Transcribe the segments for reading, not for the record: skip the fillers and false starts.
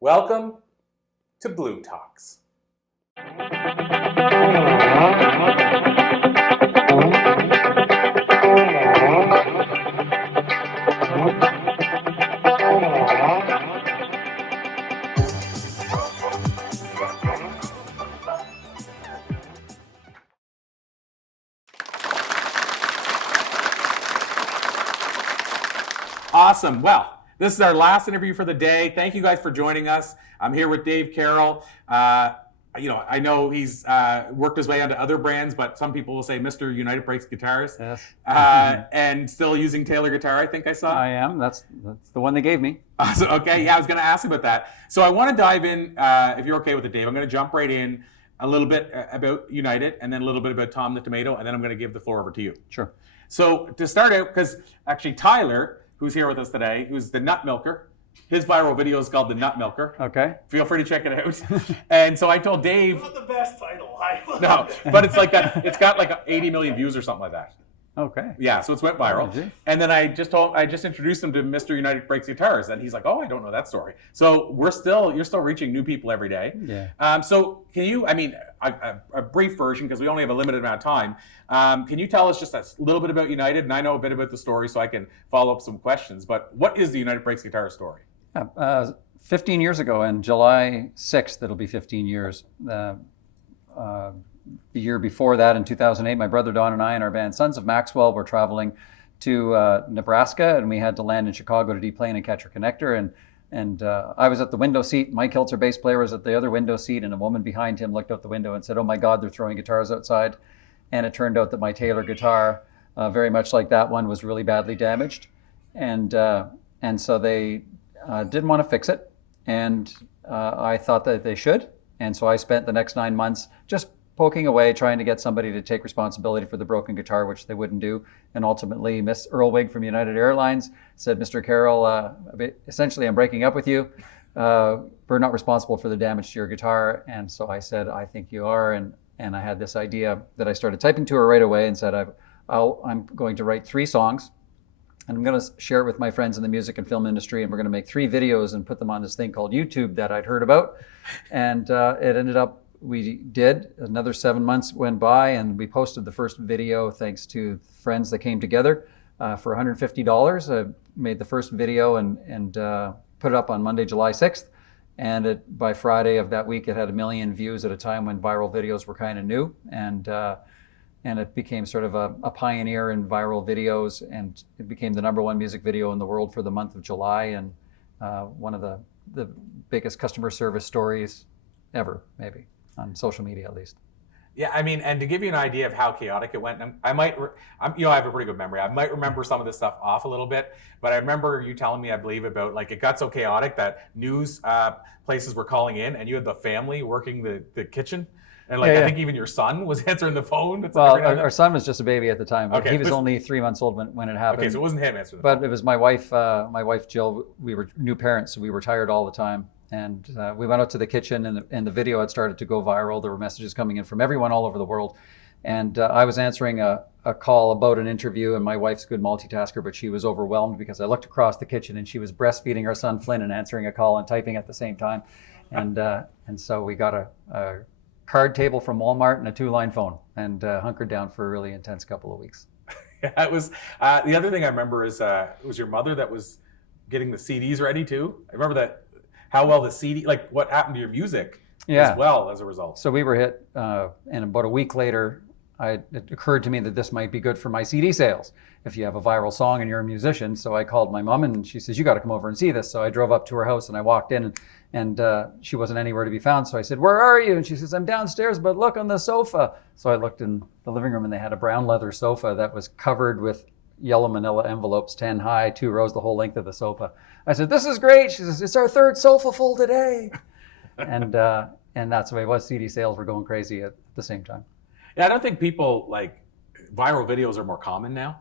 Welcome to bLU Talks. Awesome. Well, this is our last interview for the day. Thank you guys for joining us. I'm here with Dave Carroll. I know he's worked his way onto other brands, but some people will say Mr. United Brakes Guitars. Yes. And still using Taylor guitar, I think I saw. I am. That's the one they gave me. Okay, yeah, I was going to ask about that. So I want to dive in, if you're okay with it, Dave. I'm going to jump right in a little bit about United and then a little bit about Tom the Tomato, and then I'm going to give the floor over to you. Sure. So to start out, because actually Tyler, who's here with us today, who's the Nut Milker, his viral video is called The Nut Milker. Okay. Feel free to check it out. And so I told Dave. Not the best title. No, but it's like it's got like 80 million views or something like that. Okay. Yeah, so it's went viral. Oh, and then I just introduced him to Mr. United Brakes Guitars, and he's like, "Oh, I don't know that story." So you're still reaching new people every day. Yeah. So can you? I mean, a brief version because we only have a limited amount of time. Can you tell us just a little bit about United? And I know a bit about the story, so I can follow up some questions. But what is the United Brakes Guitar story? 15 years ago, on July 6th, it'll be 15 years. The year before that, in 2008, my brother Don and I and our band Sons of Maxwell were traveling to Nebraska, and we had to land in Chicago to deplane and catch our connector. And I was at the window seat. Mike Hiltzer, bass player, was at the other window seat, and a woman behind him looked out the window and said, "Oh my God, they're throwing guitars outside." And it turned out that my Taylor guitar, very much like that one, was really badly damaged. And so they didn't want to fix it, and I thought that they should. And so I spent the next 9 months just poking away, trying to get somebody to take responsibility for the broken guitar, which they wouldn't do. And ultimately, Miss Earlwig from United Airlines said, "Mr. Carroll, essentially, I'm breaking up with you. We're not responsible for the damage to your guitar." And so I said, "I think you are." And I had this idea that I started typing to her right away and said, I'm going to write 3 songs, and I'm going to share it with my friends in the music and film industry, and we're going to make 3 videos and put them on this thing called YouTube that I'd heard about. And it ended up, we did. Another 7 months went by, and we posted the first video thanks to friends that came together for $150. I made the first video and put it up on Monday, July 6th. And by Friday of that week, it had 1 million views at a time when viral videos were kind of new. And it became sort of a pioneer in viral videos, and it became the #1 music video in the world for the month of July, and one of the biggest customer service stories ever, maybe, on social media at least. Yeah, I mean, and to give you an idea of how chaotic it went, I have a pretty good memory. I might remember some of this stuff off a little bit, but I remember you telling me, I believe, about like it got so chaotic that news places were calling in, and you had the family working the kitchen. And I think even your son was answering the phone. Well, our son was just a baby at the time. Okay. He was only 3 months old when it happened. Okay, so it wasn't him answering the phone. But it was my wife Jill. We were new parents, so we were tired all the time. And we went out to the kitchen, and the video had started to go viral. There were messages coming in from everyone all over the world. And I was answering a call about an interview, and my wife's a good multitasker, but she was overwhelmed because I looked across the kitchen, and she was breastfeeding our son Flynn and answering a call and typing at the same time. And so we got a card table from Walmart and a 2-line phone, and hunkered down for a really intense couple of weeks. Yeah, it was. The other thing I remember is it was your mother that was getting the CDs ready too. I remember that, how well the CD, like what happened to your music as well as a result. So we were hit, and about a week later, it occurred to me that this might be good for my CD sales if you have a viral song and you're a musician. So I called my mom, and she says, "You got to come over and see this." So I drove up to her house, and I walked in, and she wasn't anywhere to be found. So I said, "Where are you?" And she says, "I'm downstairs, but look on the sofa." So I looked in the living room, and they had a brown leather sofa that was covered with yellow manila envelopes, 10 high, 2 rows the whole length of the sofa. I said, "This is great." She says, "It's our 3rd sofa full today." And that's the way it was. CD sales were going crazy at the same time. Yeah, I don't think people, like, viral videos are more common now,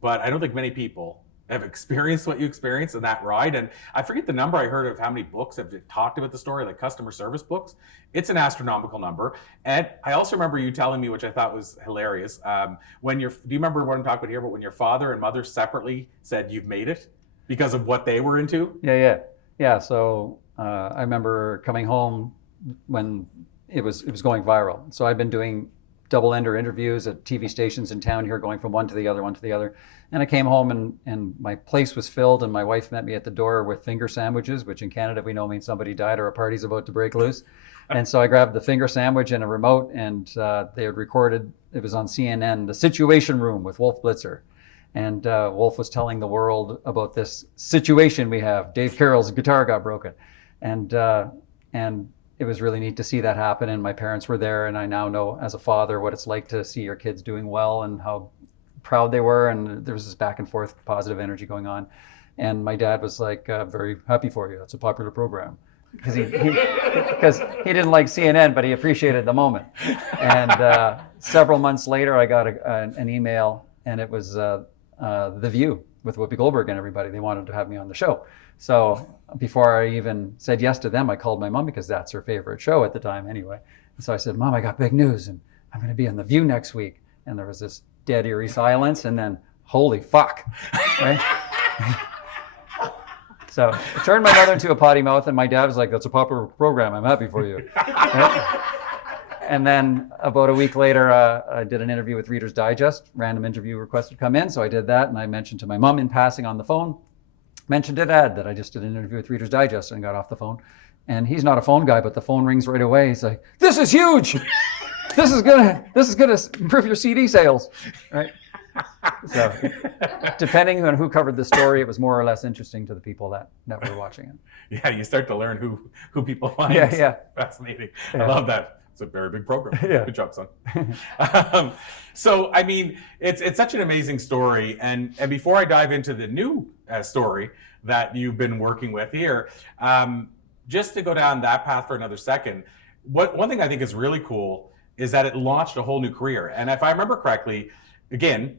but I don't think many people have experienced what you experienced in that ride. And I forget the number I heard of how many books have talked about the story, like customer service books. It's an astronomical number. And I also remember you telling me, which I thought was hilarious, do you remember what I'm talking about here, but when your father and mother separately said you've made it because of what they were into? Yeah. So I remember coming home when it was going viral. So I'd been doing double-ender interviews at TV stations in town here, going from one to the other, one to the other. And I came home and my place was filled, and my wife met me at the door with finger sandwiches, which in Canada we know means somebody died or a party's about to break loose. And so I grabbed the finger sandwich and a remote, and they had recorded, it was on CNN, The Situation Room with Wolf Blitzer. And Wolf was telling the world about this situation we have. Dave Carroll's guitar got broken. And it was really neat to see that happen. And my parents were there, and I now know as a father what it's like to see your kids doing well and how proud they were. And there was this back and forth positive energy going on. And my dad was like, very happy for you. That's a popular program. Because he didn't like CNN, but he appreciated the moment. And several months later, I got an email, and it was The View with Whoopi Goldberg and everybody. They wanted to have me on the show. So before I even said yes to them, I called my mom, because that's her favorite show at the time anyway. And so I said, Mom, I got big news, and I'm going to be on The View next week. And there was this dead, eerie silence, and then, holy fuck, right? So it turned my mother into a potty mouth, and my dad was like, that's a popular program. I'm happy for you. Right? And then about a week later, I did an interview with Reader's Digest. Random interview request would come in, so I did that, and I mentioned to my mom in passing on the phone, mentioned to Dad that I just did an interview with Reader's Digest, and got off the phone. And he's not a phone guy, but the phone rings right away. He's like, this is huge. This is gonna improve your CD sales, right? So depending on who covered the story, it was more or less interesting to the people that were watching it. Yeah, you start to learn who people find fascinating. Yeah. I love that. It's a very big program. Yeah. Good job, son. So, I mean, it's such an amazing story. And before I dive into the new story that you've been working with here, just to go down that path for another second, one thing I think is really cool is that it launched a whole new career. And if I remember correctly, again,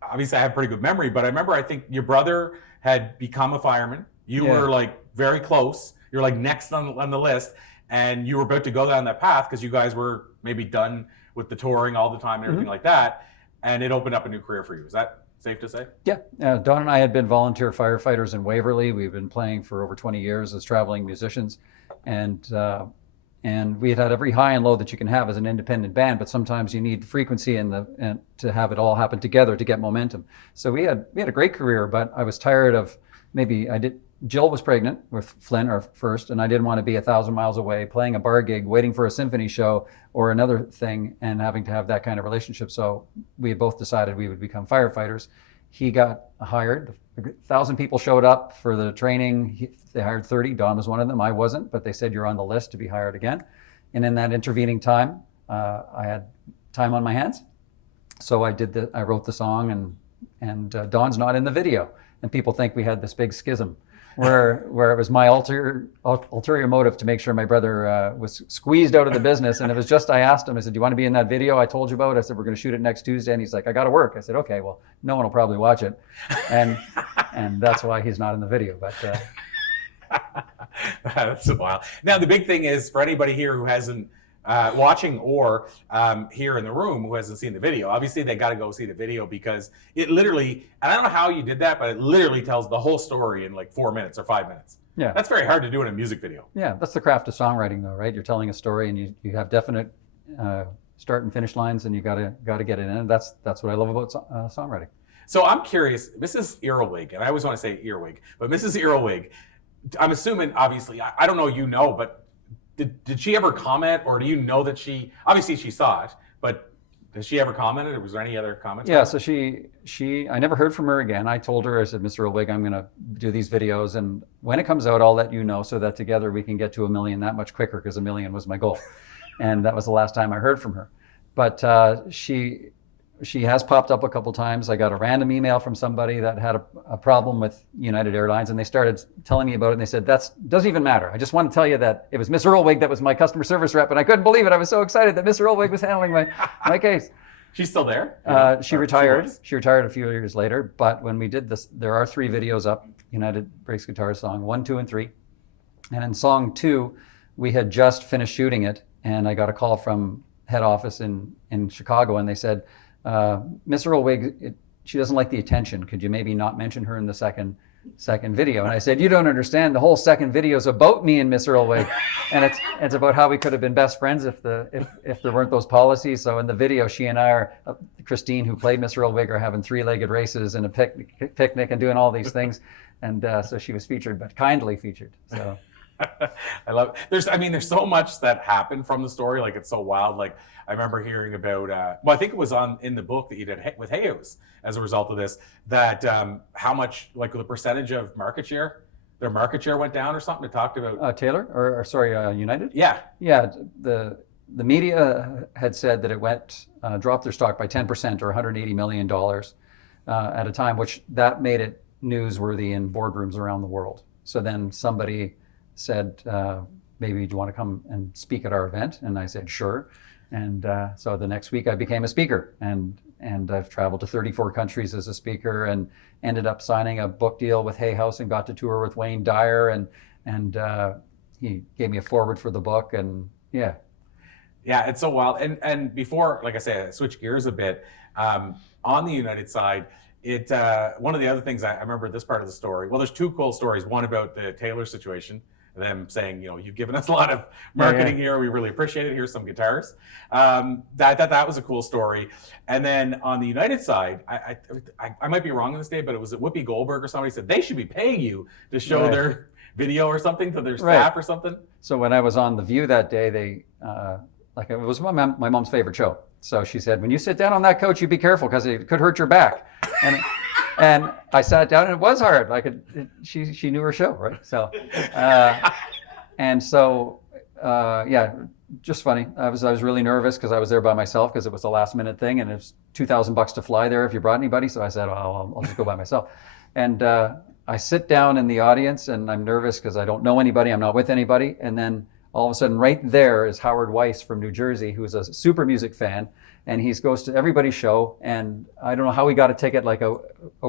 obviously I have pretty good memory, but I remember I think your brother had become a fireman. You were like very close. You're like next on the list. And you were about to go down that path because you guys were maybe done with the touring all the time and everything like that. And it opened up a new career for you. Is that safe to say? Yeah. Don and I had been volunteer firefighters in Waverly. We've been playing for over 20 years as traveling musicians. And we had every high and low that you can have as an independent band, but sometimes you need frequency and to have it all happen together to get momentum. So we had a great career, but I was tired of Jill was pregnant with Flynn, our first, and I didn't want to be 1,000 miles away playing a bar gig, waiting for a symphony show or another thing, and having to have that kind of relationship. So we had both decided we would become firefighters. He got hired. 1,000 people showed up for the training. They hired 30. Don was one of them. I wasn't, but they said you're on the list to be hired again. And in that intervening time, I had time on my hands. So I wrote the song, and Don's not in the video. And people think we had this big schism where it was my ulterior motive to make sure my brother was squeezed out of the business. And it was just, I asked him, I said, do you want to be in that video I told you about? I said, we're going to shoot it next Tuesday. And he's like, I got to work. I said, okay, well, no one will probably watch it. And that's why he's not in the video. But that's a while. Now, the big thing is for anybody here who hasn't watching or here in the room who hasn't seen the video, obviously they got to go see the video because it literally, and I don't know how you did that, but it literally tells the whole story in like 4 minutes or 5 minutes. Yeah. That's very hard to do in a music video. Yeah, that's the craft of songwriting though, right? You're telling a story and you have definite start and finish lines and you got to get it in. That's what I love about songwriting. So I'm curious, Mrs. Earwig, and I always want to say Earwig, but Mrs. Earwig, I'm assuming, obviously, I don't know, but did she ever comment, or do you know that obviously she saw it, but has she ever commented, or was there any other comments? Yeah, so I never heard from her again. I told her, I said, Mr. Earwig, I'm going to do these videos, and when it comes out, I'll let you know so that together we can get to 1 million that much quicker, because 1 million was my goal. And that was the last time I heard from her. But she has popped up a couple times. I got a random email from somebody that had a problem with United Airlines, and they started telling me about it, and they said, that doesn't even matter. I just want to tell you that it was Miss Earwig that was my customer service rep, and I couldn't believe it. I was so excited that Miss Earwig was handling my case. She's still there? She retired. She retired a few years later, but when we did this, there are 3 videos up, United Breaks Guitar song 1, 2, and 3. And in song 2, we had just finished shooting it, and I got a call from head office in Chicago, and they said, Miss Earwig, she doesn't like the attention. Could you maybe not mention her in the second second video. And I said, you don't understand. The whole second video is about me and Miss Earlwig. And it's about how we could have been best friends if there weren't those policies. So in the video, she and I are, Christine, who played Miss Earlwig, are having 3-legged races and a picnic and doing all these things. And so she was featured, but kindly featured. So. I love it. There's so much that happened from the story. Like, it's so wild. Like, I remember hearing about, I think it was in the book that you did with Hay House as a result of this, that how much, like, the percentage of their market share went down or something. It talked about Taylor or sorry, United. Yeah. The media had said that it dropped their stock by 10% or $180 million at a time, which that made it newsworthy in boardrooms around the world. So then somebody said, maybe do you want to come and speak at our event? And I said, sure. And so the next week I became a speaker, and I've traveled to 34 countries as a speaker, and ended up signing a book deal with Hay House and got to tour with Wayne Dyer, and he gave me a foreword for the book, and yeah. Yeah, it's so wild. And before, like I say, I switch gears a bit, on the United side, one of the other things I remember this part of the story, well, there's two cool stories. One about the Taylor situation, them saying, you've given us a lot of marketing here. We really appreciate it. Here's some guitars. That was a cool story. And then on the United side, I might be wrong on this day, but it was Whoopi Goldberg or somebody said they should be paying you to show their video or something to their staff or something. So when I was on The View that day, it was my mom's favorite show. So she said, when you sit down on that couch, you be careful because it could hurt your back. And I sat down, and it was hard. She knew her show, right? So, just funny. I was really nervous because I was there by myself because it was a last minute thing, and it was $2,000 to fly there if you brought anybody. So I said, I'll just go by myself. And I sit down in the audience, and I'm nervous because I don't know anybody. I'm not with anybody. And then all of a sudden, right there is Howard Weiss from New Jersey, who's a super music fan. And he goes to everybody's show, and I don't know how he got a ticket like a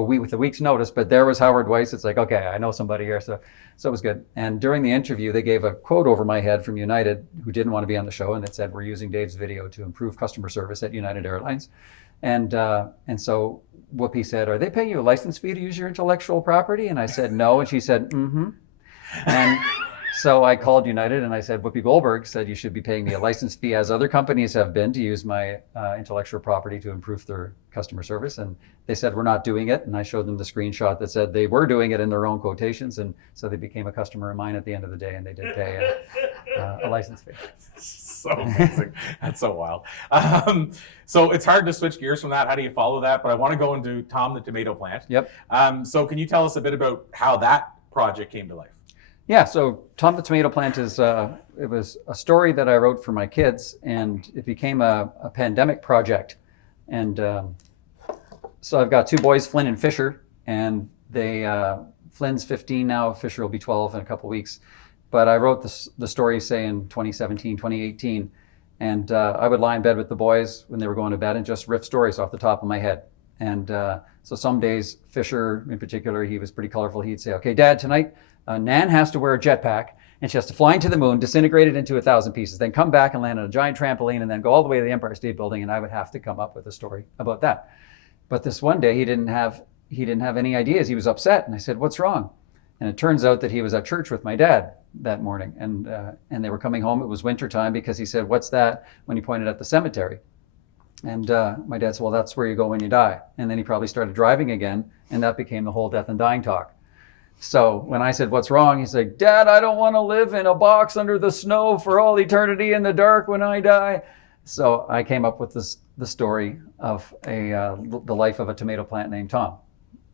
week with a week's notice, but there was Howard Weiss. It's like, okay, I know somebody here, so it was good. And during the interview, they gave a quote over my head from United, who didn't want to be on the show, and it said, "We're using Dave's video to improve customer service at United Airlines." And so Whoopi said, "Are they paying you a license fee to use your intellectual property?" And I said, "No," and she said, "Mm-hmm." And so I called United and I said, Whoopi Goldberg said you should be paying me a license fee, as other companies have been, to use my intellectual property to improve their customer service. And they said, we're not doing it. And I showed them the screenshot that said they were doing it in their own quotations. And so they became a customer of mine at the end of the day, and they did pay a license fee. So amazing. That's so wild. So it's hard to switch gears from that. How do you follow that? But I want to go into Tom the Tomato Plant. Yep. So can you tell us a bit about how that project came to life? Yeah, so Tom the Tomato Plant is, it was a story that I wrote for my kids, and it became a pandemic project. And so I've got two boys, Flynn and Fisher, and Flynn's 15 now, Fisher will be 12 in a couple weeks. But I wrote the story, say, in 2017, 2018, and I would lie in bed with the boys when they were going to bed and just riff stories off the top of my head. And so some days, Fisher in particular, he was pretty colorful. He'd say, okay, Dad, tonight, Nan has to wear a jetpack, and she has to fly into the moon, disintegrate it into 1,000 pieces, then come back and land on a giant trampoline, and then go all the way to the Empire State Building, and I would have to come up with a story about that. But this one day, he didn't have any ideas. He was upset, and I said, what's wrong? And it turns out that he was at church with my dad that morning, and they were coming home. It was wintertime, because he said, what's that? When he pointed at the cemetery. And my dad said, well, that's where you go when you die. And then he probably started driving again, and that became the whole death and dying talk. So when I said, what's wrong? He said, Dad, I don't want to live in a box under the snow for all eternity in the dark when I die. So I came up with the story of the life of a tomato plant named Tom.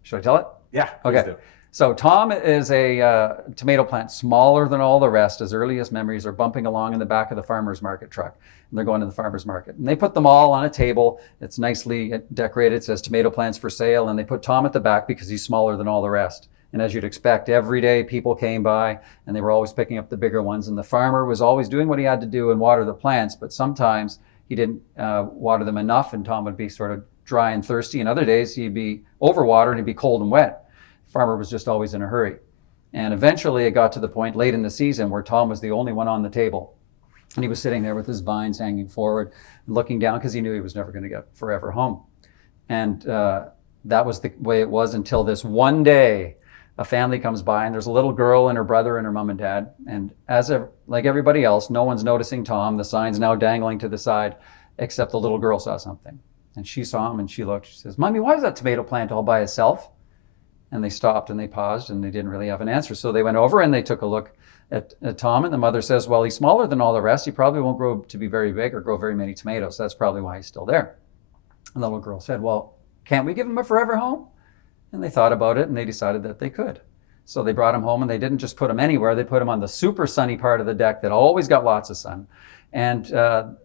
Should I tell it? Yeah. Okay. So Tom is a tomato plant smaller than all the rest. His earliest memories are bumping along in the back of the farmer's market truck. And they're going to the farmer's market. And they put them all on a table. It's nicely decorated. It says tomato plants for sale. And they put Tom at the back because he's smaller than all the rest. And as you'd expect, every day people came by, and they were always picking up the bigger ones. And the farmer was always doing what he had to do and water the plants, but sometimes he didn't water them enough, and Tom would be sort of dry and thirsty. And other days he'd be overwatered and he'd be cold and wet. The farmer was just always in a hurry. And eventually it got to the point late in the season where Tom was the only one on the table. And he was sitting there with his vines hanging forward and looking down because he knew he was never going to get forever home. And that was the way it was until this one day a family comes by, and there's a little girl and her brother and her mom and dad. And like everybody else, no one's noticing Tom. The sign's now dangling to the side, except the little girl saw something. And she saw him and she looked. She says, "Mommy, why is that tomato plant all by itself?" And they stopped and they paused and they didn't really have an answer. So they went over and they took a look at Tom, and the mother says, "Well, he's smaller than all the rest. He probably won't grow to be very big or grow very many tomatoes. That's probably why he's still there." And the little girl said, "Well, can't we give him a forever home?" And they thought about it and they decided that they could. So they brought him home, and they didn't just put him anywhere. They put him on the super sunny part of the deck that always got lots of sun. And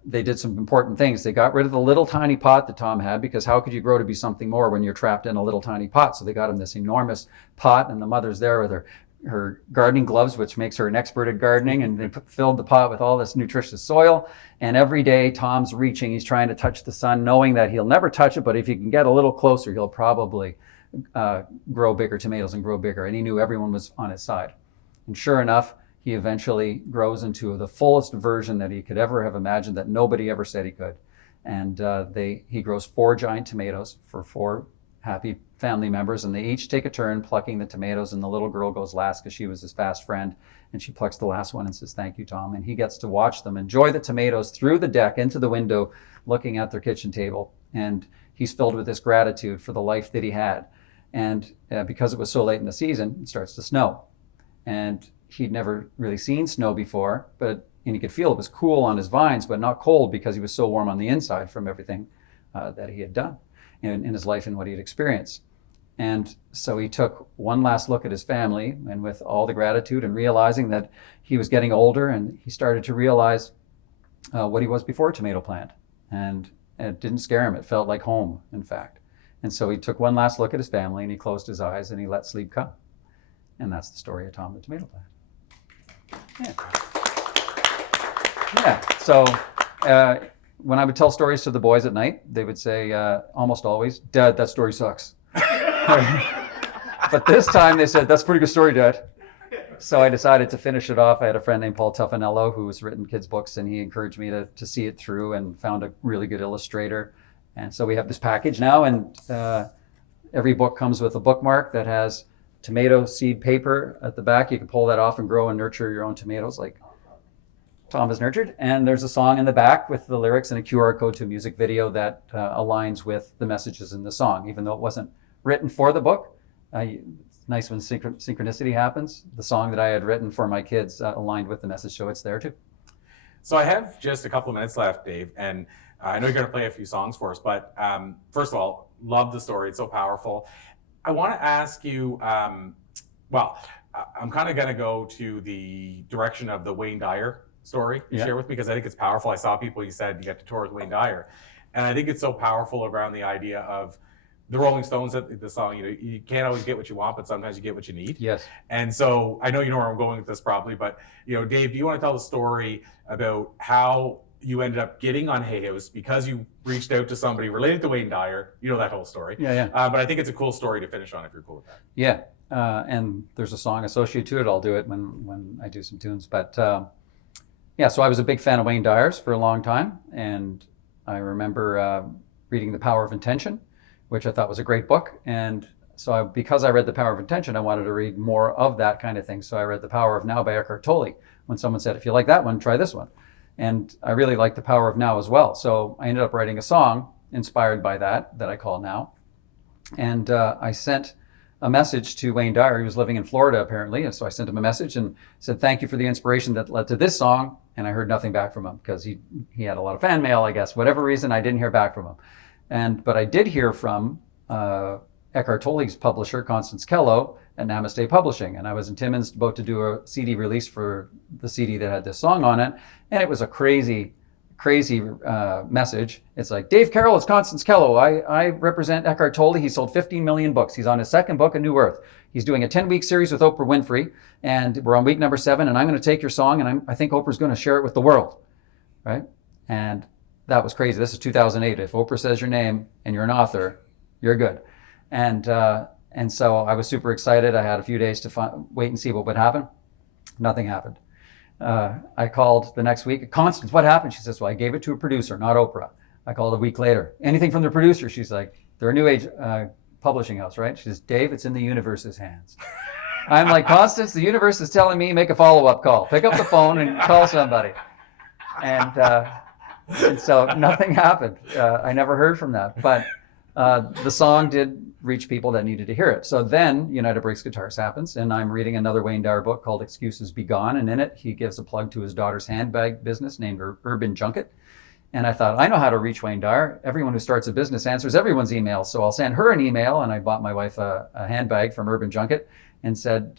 they did some important things. They got rid of the little tiny pot that Tom had, because how could you grow to be something more when you're trapped in a little tiny pot? So they got him this enormous pot, and the mother's there with her gardening gloves, which makes her an expert at gardening, and they filled the pot with all this nutritious soil. And every day Tom's reaching, he's trying to touch the sun, knowing that he'll never touch it, but if he can get a little closer, he'll probably grow bigger tomatoes and grow bigger. And he knew everyone was on his side. And sure enough, he eventually grows into the fullest version that he could ever have imagined, that nobody ever said he could. And he grows 4 giant tomatoes for 4 happy family members, and they each take a turn plucking the tomatoes, and the little girl goes last because she was his fast friend, and she plucks the last one and says, "Thank you, Tom." And he gets to watch them enjoy the tomatoes through the deck into the window, looking at their kitchen table. And he's filled with this gratitude for the life that he had. And because it was so late in the season, it starts to snow. And he'd never really seen snow before, and he could feel it was cool on his vines, but not cold, because he was so warm on the inside from everything that he had done in his life and what he had experienced. And so he took one last look at his family, and with all the gratitude and realizing that he was getting older, and he started to realize what he was before Tomato Plant. And it didn't scare him. It felt like home, in fact. And so he took one last look at his family, and he closed his eyes and he let sleep come. And that's the story of Tom the Tomato Plant. Yeah. So when I would tell stories to the boys at night, they would say almost always, "Dad, that story sucks." But this time they said, "That's a pretty good story, Dad." So I decided to finish it off. I had a friend named Paul Tuffanello who has written kids' books, and he encouraged me to see it through, and found a really good illustrator. And so we have this package now, and every book comes with a bookmark that has tomato seed paper at the back. You can pull that off and grow and nurture your own tomatoes like Tom has nurtured. And there's a song in the back with the lyrics and a QR code to a music video that aligns with the messages in the song, even though it wasn't written for the book. It's nice when synchronicity happens. The song that I had written for my kids aligned with the message, so it's there too. So I have just a couple of minutes left, Dave, and I know you're going to play a few songs for us, but first of all, love the story. It's so powerful. I want to ask you, I'm kind of going to go to the direction of the Wayne Dyer story you share with me, because I think it's powerful. I saw people, you said you get to tour with Wayne Dyer, and I think it's so powerful around the idea of the Rolling Stones, the song, you can't always get what you want, but sometimes you get what you need. Yes. And so I know you know where I'm going with this probably, but Dave, do you want to tell the story about how you ended up getting on Hay House because you reached out to somebody related to Wayne Dyer? You know that whole story. Yeah. But I think it's a cool story to finish on if you're cool with that. Yeah. And there's a song associated to it. I'll do it when I do some tunes. But so I was a big fan of Wayne Dyer's for a long time. And I remember reading The Power of Intention, which I thought was a great book. And so because I read The Power of Intention, I wanted to read more of that kind of thing. So I read The Power of Now by Eckhart Tolle. When someone said, "If you like that one, try this one." And I really liked The Power of Now as well. So I ended up writing a song inspired by that I call Now. And I sent a message to Wayne Dyer. He was living in Florida apparently. And so I sent him a message and said, "Thank you for the inspiration that led to this song." And I heard nothing back from him because he had a lot of fan mail, I guess. Whatever reason, I didn't hear back from him. But I did hear from Eckhart Tolle's publisher, Constance Kello, at Namaste Publishing. And I was in Timmins about to do a CD release for the CD that had this song on it. And it was a crazy message. It's like, "Dave Carroll, it's Constance Kello. I represent Eckhart Tolle. He sold 15 million books. He's on his second book, A New Earth. He's doing a 10-week series with Oprah Winfrey. And we're on week number 7. And I'm going to take your song. And I think Oprah's going to share it with the world." Right? And that was crazy. This is 2008. If Oprah says your name and you're an author, you're good. And so I was super excited. I had a few days to wait and see what would happen. Nothing happened. I called the next week. "Constance, what happened?" She says, "Well, I gave it to a producer, not Oprah." I called a week later. "Anything from the producer?" She's like, "They're a new age publishing house, right?" She says, "Dave, it's in the universe's hands." I'm like, Constance, the universe is telling me make a follow-up call. Pick up the phone and call somebody. And so nothing happened. I never heard from that. But the song did reach people that needed to hear it. So then United Breaks Guitars happens, and I'm reading another Wayne Dyer book called Excuses Be Gone. And in it, he gives a plug to his daughter's handbag business named Urban Junket. And I thought, I know how to reach Wayne Dyer. Everyone who starts a business answers everyone's email. So I'll send her an email. And I bought my wife a handbag from Urban Junket and said,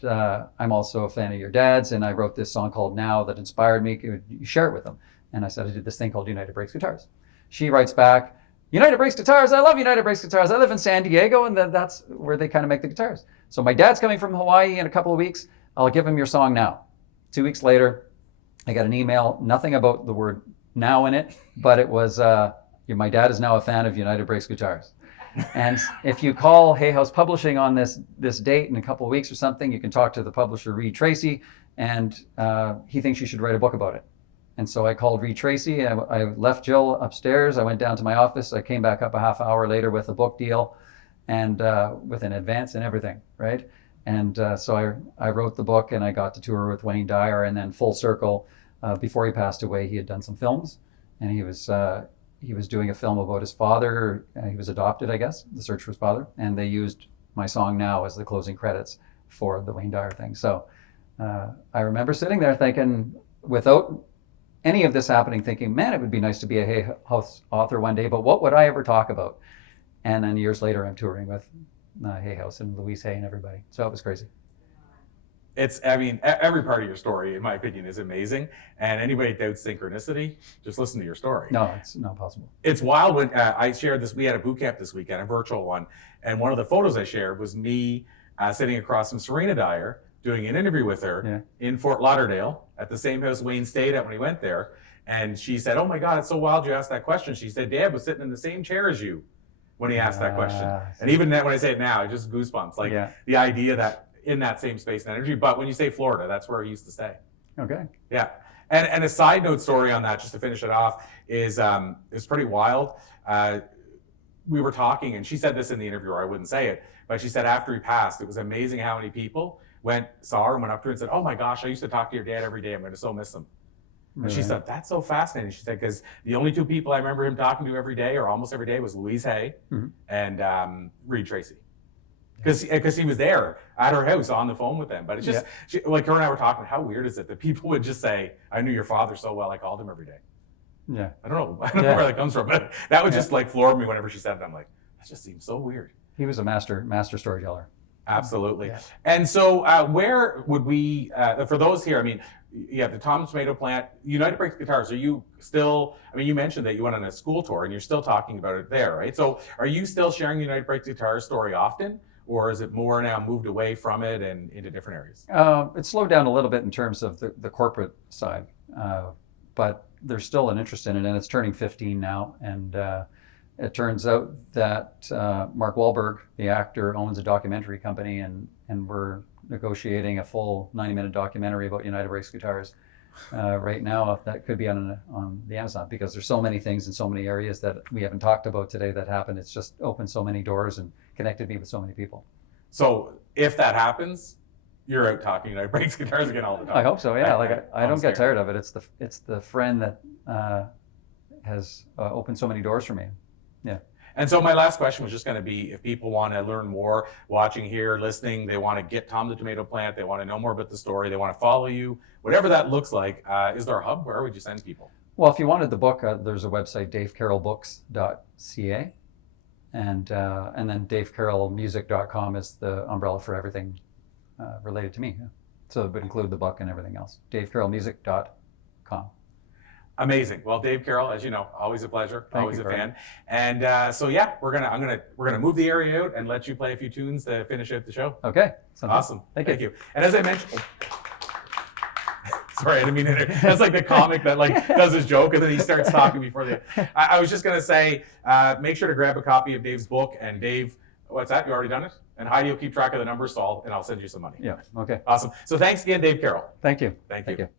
I'm also a fan of your dad's. And I wrote this song called Now that inspired me. Could you share it with them? And I said, I did this thing called United Breaks Guitars. She writes back, United Breaks Guitars. I love United Breaks Guitars. I live in San Diego, and that's where they kind of make the guitars. So my dad's coming from Hawaii in a couple of weeks. I'll give him your song now. 2 weeks later, I got an email, nothing about the word now in it, but it was, my dad is now a fan of United Breaks Guitars. And if you call Hay House Publishing on this date in a couple of weeks or something, you can talk to the publisher, Reed Tracy, and he thinks you should write a book about it. And so I called Reed Tracy. I left Jill upstairs. I went down to my office. I came back up a half hour later with a book deal and with an advance and everything, right? And so I wrote the book, and I got to tour with Wayne Dyer, and then full circle, before he passed away, he had done some films, and he was doing a film about his father. He was adopted, I guess, The Search for His Father, and they used my song Now as the closing credits for the Wayne Dyer thing. So I remember sitting there thinking, without any of this happening, thinking, man, it would be nice to be a Hay House author one day, but what would I ever talk about? And then years later, I'm touring with Hay House and Louise Hay and everybody. So it was crazy. Every part of your story, in my opinion, is amazing. And anybody that doubts synchronicity, just listen to your story. No, it's not possible. It's wild. When I shared this, we had a boot camp this weekend, a virtual one. And one of the photos I shared was me sitting across from Serena Dyer, doing an interview with her in Fort Lauderdale at the same house Wayne stayed at when he went there. And she said, oh my God, it's so wild you asked that question. She said, Dad was sitting in the same chair as you when he asked that question. And even then, when I say it now, it just goosebumps. Like the idea that in that same space and energy. But when you say Florida, that's where he used to stay. Okay. Yeah. And a side note story on that, just to finish it off, is it's pretty wild. We were talking, and she said this in the interview, or I wouldn't say it, but she said after he passed, it was amazing how many people saw her and went up to her and said, oh my gosh, I used to talk to your dad every day. I'm going to so miss him. And she said, that's so fascinating. She said, because the only two people I remember him talking to every day, or almost every day, was Louise Hay and Reed Tracy. Because he was there at her house on the phone with them. But it's just, like her and I were talking, how weird is it that people would just say, I knew your father so well, I called him every day. Yeah. I don't know where that comes from, but that would just like floor me whenever she said it. I'm like, that just seems so weird. He was a master storyteller. Absolutely. Yeah. And so where would we, for those here, I mean, you have the Tom Tomato Plant, United Breaks Guitars. Are you still, I mean, you mentioned that you went on a school tour and you're still talking about it there, right? So are you still sharing the United Breaks Guitars story often? Or is it more now moved away from it and into different areas? It slowed down a little bit in terms of the corporate side, but there's still an interest in it, and it's turning 15 now. And it turns out that Mark Wahlberg, the actor, owns a documentary company, and we're negotiating a full 90-minute documentary about United Breaks Guitars right now. That could be on the Amazon, because there's so many things in so many areas that we haven't talked about today that happened. It's just opened so many doors and connected me with so many people. So if that happens, you're out talking United Breaks Guitars again all the time. I hope so, yeah. I don't get tired of it. It's the friend that has opened so many doors for me. Yeah. And so my last question was just going to be, if people want to learn more, watching here, listening, they want to get Tom the Tomato Plant, they want to know more about the story, they want to follow you, whatever that looks like, is there a hub? Where would you send people? Well, if you wanted the book, there's a website, davecarrollbooks.ca. And then davecarrollmusic.com is the umbrella for everything related to me. Yeah. So it would include the book and everything else. davecarrollmusic.com. Amazing. Well, Dave Carroll, as you know, always a pleasure, always a fan. And so yeah, we're gonna move the area out and let you play a few tunes to finish out the show. Okay. Awesome. Thank you. And as I mentioned, sorry, I didn't mean to. That's like the comic that like does his joke and then he starts talking before the. I was just gonna say, make sure to grab a copy of Dave's book. And Dave, what's that? You already done it? And Heidi will keep track of the numbers, and I'll send you some money. Yeah. Okay. Awesome. So thanks again, Dave Carroll. Thank you. Thank you.